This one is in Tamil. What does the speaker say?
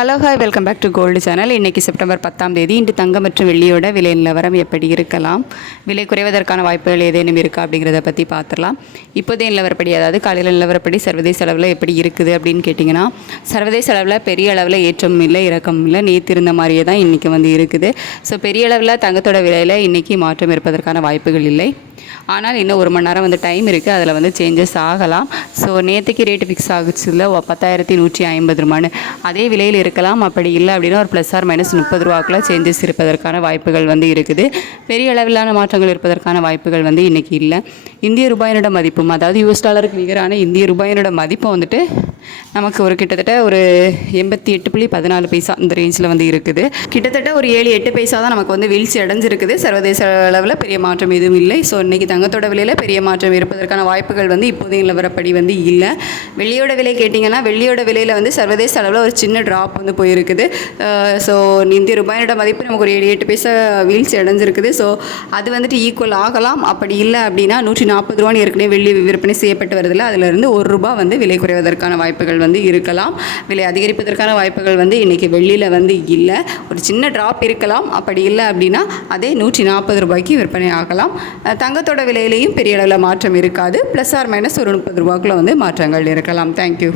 Hello hi welcome back to gold channel. இன்றைக்கி செப்டம்பர் 10ஆம் தேதி. இன்று தங்கம் மற்றும் வெள்ளியோட விலை நிலவரம் எப்படி இருக்கலாம், விலை குறைவதற்கான வாய்ப்புகள் ஏதேனும் இருக்கா அப்படிங்கிறத பற்றி பார்த்துடலாம். இப்போதைய நிலவரப்படி, அதாவது காலையில் நிலவரப்படி சர்வதேச அளவில் எப்படி இருக்குது அப்படின்னு கேட்டிங்கன்னா, சர்வதேச அளவில் பெரிய அளவில் ஏற்றமும் இல்லை இறக்கமும் இல்லை, நேற்று இருந்த மாதிரியே தான் இன்றைக்கி இருக்குது. ஸோ பெரிய அளவில் தங்கத்தோட விலையில் இன்றைக்கி மாற்றம் இருப்பதற்கான வாய்ப்புகள் இல்லை. ஆனால் இன்னும் 1 மணி நேரம் சேஞ்ச் இருக்குது, அதில் சேஞ்சஸ் ஆகலாம். ஸோ நேற்றுக்கு ரேட்டு ஃபிக்ஸ் ஆகுச்சுல 10,150 ரூபான்னு, அதே விலையில் இருக்கலாம். அப்படி இல்லை அப்படின்னா ஒரு ±30 சேஞ்சஸ் இருப்பதற்கான வாய்ப்புகள் இருக்குது. பெரிய அளவிலான மாற்றங்கள் இருப்பதற்கான வாய்ப்புகள் இன்றைக்கி இல்லை. இந்திய ரூபாயினோட மதிப்பும், அதாவது US டாலருக்கு நிகரான இந்திய ரூபாயினோட மதிப்பு நமக்கு கிட்டத்தட்ட 88.14 பைசா இந்த ரேஞ்சில் இருக்குது. கிட்டத்தட்ட 7-8 பைசா தான் நமக்கு வீழ்ச்சி அடைஞ்சிருக்குது. சர்வதேச அளவில் பெரிய மாற்றம் எதுவும் இல்லை. ஸோ இன்றைக்கி தங்கத்தோட விலையில் பெரிய மாற்றம் இருப்பதற்கான வாய்ப்புகள் இப்போதைய நிலவரப்படி இல்லை. வெள்ளியோட விலை கேட்டிங்கன்னா, வெள்ளியோட விலையில் சர்வதேச அளவில் ஒரு சின்ன ட்ராப் போயிருக்குது. ஸோ இந்திய ரூபாயோட மதிப்பு நமக்கு 7-8 பைசா வீழ்ச்சி அடைஞ்சிருக்குது. ஸோ அது ஈக்குவல் ஆகலாம். அப்படி இல்லை அப்படின்னா 140 ரூபான்னு ஏற்கனவே வெள்ளி விற்பனை செய்யப்பட்டு வருதில்ல, அதிலிருந்து ₹1 விலை குறைவதற்கான வாய்ப்புகள் இருக்கலாம். விலை அதிகரிப்பதற்கான வாய்ப்புகள் இன்றைக்கி வெள்ளியில் இல்லை. ஒரு சின்ன ட்ராப் இருக்கலாம். அப்படி இல்லை அப்படின்னா அதே ₹140 விற்பனை ஆகலாம். தங்கத்தோட விலையிலையும் பெரிய அளவில் மாற்றம் இருக்காது. +ஆர் - ஒரு ₹30 மாற்றங்கள் இருக்கலாம். தேங்க்யூ.